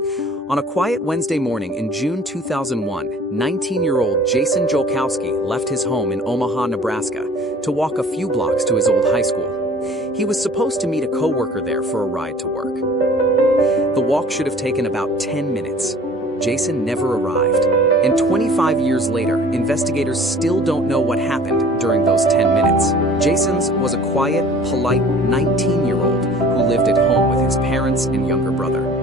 On a quiet Wednesday morning in June 2001, 19-year-old Jason Jolkowski left his home in Omaha, Nebraska, to walk a few blocks to his old high school. He was supposed to meet a coworker there for a ride to work. The walk should have taken about 10 minutes. Jason never arrived. And 25 years later, investigators still don't know what happened during those 10 minutes. Jason's was a quiet, polite 19-year-old who lived at home with his parents and younger brother.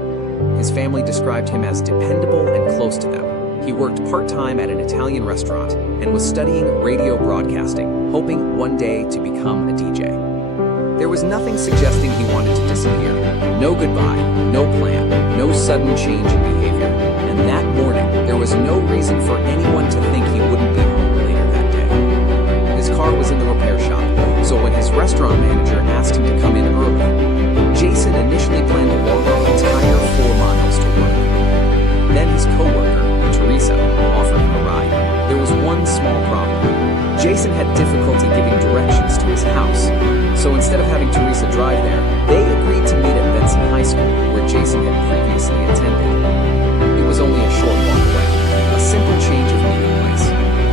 His family described him as dependable and close to them. He worked part-time at an Italian restaurant and was studying radio broadcasting, hoping one day to become a DJ. There was nothing suggesting he wanted to disappear. No goodbye, no plan, no sudden change in behavior. And that morning, there was no reason for anyone to think he wouldn't be home later that day. His car was in the repair shop, so when his restaurant manager asked him to come in early, Jason initially planned to walk the entire 4 miles to work. Then his coworker, Teresa, offered him a ride. There was one small problem. Jason had difficulty giving directions to his house, so instead of having Teresa drive there, they agreed to meet at Benson High School, where Jason had previously attended. It was only a short walk away, a simple change of meeting place,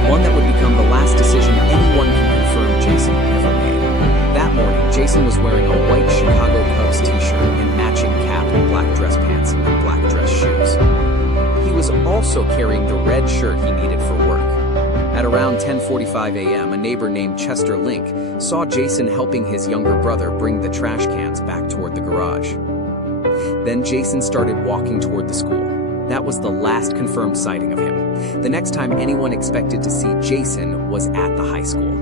one that would become the last decision anyone can confirm Jason ever made. That morning, Jason was wearing a white Chicago Cubs t-shirt and matching cap, black dress pants, and black dress shoes. He was also carrying the red shirt he needed for work. At around 10:45 a.m., a neighbor named Chester Link saw Jason helping his younger brother bring the trash cans back toward the garage. Then Jason started walking toward the school. That was the last confirmed sighting of him. The next time anyone expected to see Jason was at the high school.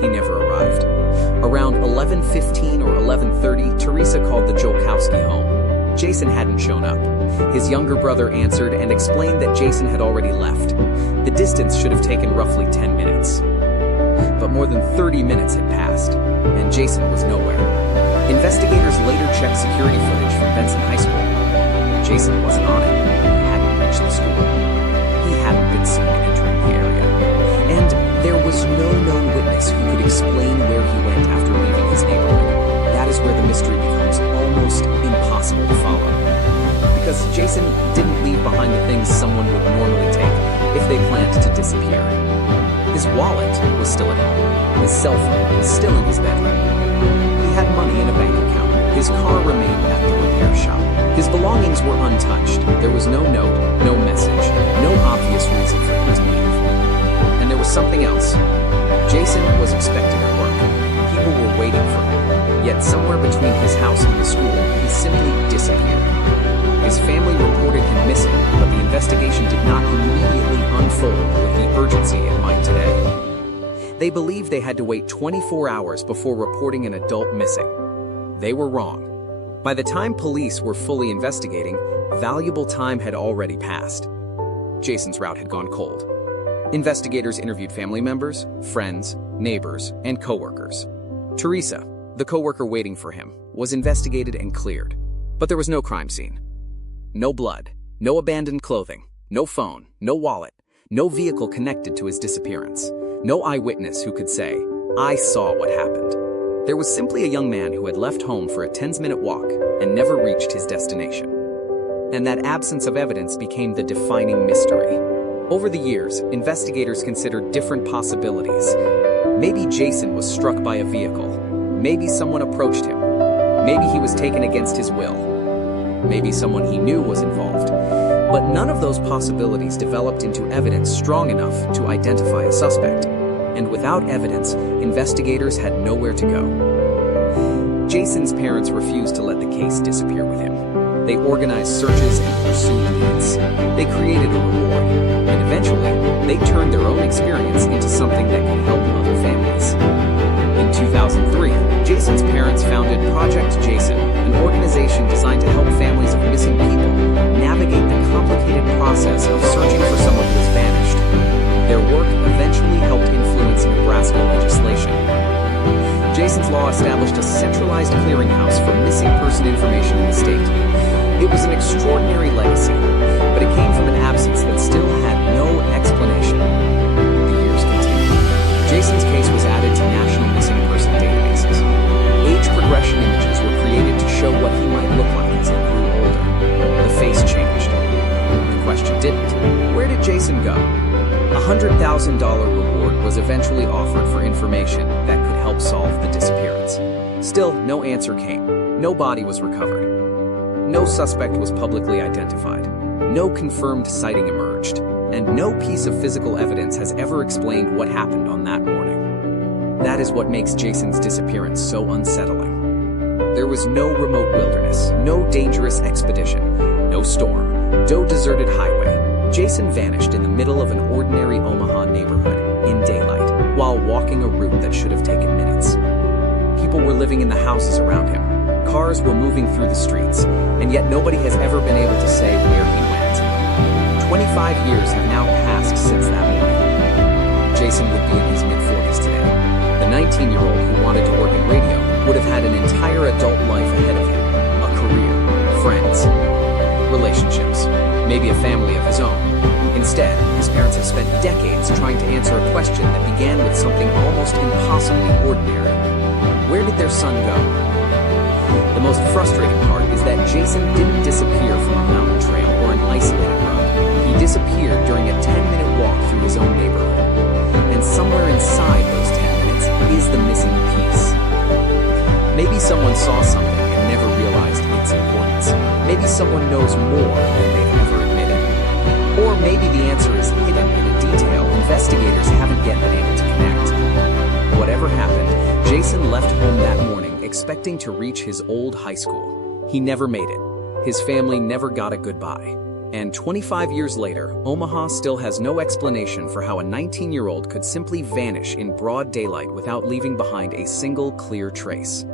He never arrived. Around 11:15 or 11:30, Teresa called the Jolkowski home. Jason hadn't shown up. His younger brother answered and explained that Jason had already left. The distance should have taken roughly 10 minutes. But more than 30 minutes had passed, and Jason was nowhere. Investigators later checked security footage from Benson High School. Jason wasn't on it. He hadn't reached the school. He hadn't been seen entering the area. And there was no known witness who could explain where he went after leaving his neighborhood. That is where the mystery becomes almost impossible to follow. Because Jason didn't leave behind the things someone would normally take if they planned to disappear. His wallet was still at home. His cell phone was still in his bedroom. He had money in a bank account. His car remained at the repair shop. His belongings were untouched. There was no note, no message, no obvious reason for him to leave. And there was something else. Jason was expected at work. People were waiting for him. Yet somewhere between his house and the school, he simply disappeared. His family reported him missing, but the investigation did not immediately unfold with the urgency it might today. They believed they had to wait 24 hours before reporting an adult missing. They were wrong. By the time police were fully investigating, valuable time had already passed. Jason's route had gone cold. Investigators interviewed family members, friends, neighbors, and coworkers. Teresa, the coworker waiting for him, was investigated and cleared. But there was no crime scene. No blood, no abandoned clothing, no phone, no wallet, no vehicle connected to his disappearance, no eyewitness who could say, "I saw what happened." There was simply a young man who had left home for a 10-minute walk and never reached his destination. And that absence of evidence became the defining mystery. Over the years, investigators considered different possibilities. Maybe Jason was struck by a vehicle. Maybe someone approached him. Maybe he was taken against his will. Maybe someone he knew was involved. But none of those possibilities developed into evidence strong enough to identify a suspect. And without evidence, investigators had nowhere to go. Jason's parents refused to let the case disappear with him. They organized searches and pursued leads. They created a reward. And eventually, they turned their own experience into something that could help other families. In 2003, Jason's parents founded Project Jason, an organization designed to help families of missing people navigate the complicated process of searching for someone who has vanished. Their work eventually helped influence Nebraska legislation. Jason's law established a centralized clearinghouse for missing person information in the state. It was an extraordinary legacy, but it came from an absence that still had no explanation. The years continued. Jason's case was added to national missing person databases. Age progression images were created to show what he might look like as he grew older. The face changed. Jason go? A $100,000 reward was eventually offered for information that could help solve the disappearance. Still, no answer came. No body was recovered. No suspect was publicly identified. No confirmed sighting emerged. And no piece of physical evidence has ever explained what happened on that morning. That is what makes Jason's disappearance so unsettling. There was no remote wilderness, no dangerous expedition, no storm, no deserted highway. Jason vanished in the middle of an ordinary Omaha neighborhood, in daylight, while walking a route that should have taken minutes. People were living in the houses around him. Cars were moving through the streets, and yet nobody has ever been able to say where he went. 25 years have now passed since that morning. Jason would be in his mid-40s today. The 19-year-old who wanted to work in radio would have had an entire adult life ahead of him. A career, friends, relationships, maybe a family of his own. Instead, his parents have spent decades trying to answer a question that began with something almost impossibly ordinary. Where did their son go? The most frustrating part is that Jason didn't disappear from a mountain trail or an isolated road. He disappeared during a 10-minute walk through his own neighborhood. And somewhere inside those 10 minutes is the missing piece. Maybe someone saw something and never realized its importance. Maybe someone knows more than they've ever admitted. Or maybe the answer is hidden in a detail investigators haven't yet been able to connect. Whatever happened, Jason left home that morning expecting to reach his old high school. He never made it. His family never got a goodbye. And 25 years later, Omaha still has no explanation for how a 19-year-old could simply vanish in broad daylight without leaving behind a single clear trace.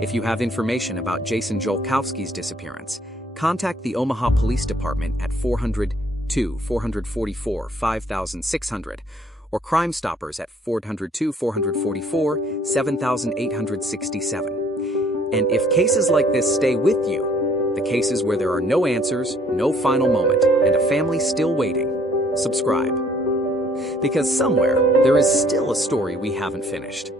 If you have information about Jason Jolkowski's disappearance, contact the Omaha Police Department at 402-444-5600 or Crime Stoppers at 402-444-7867. And if cases like this stay with you, the cases where there are no answers, no final moment, and a family still waiting, subscribe. Because somewhere, there is still a story we haven't finished.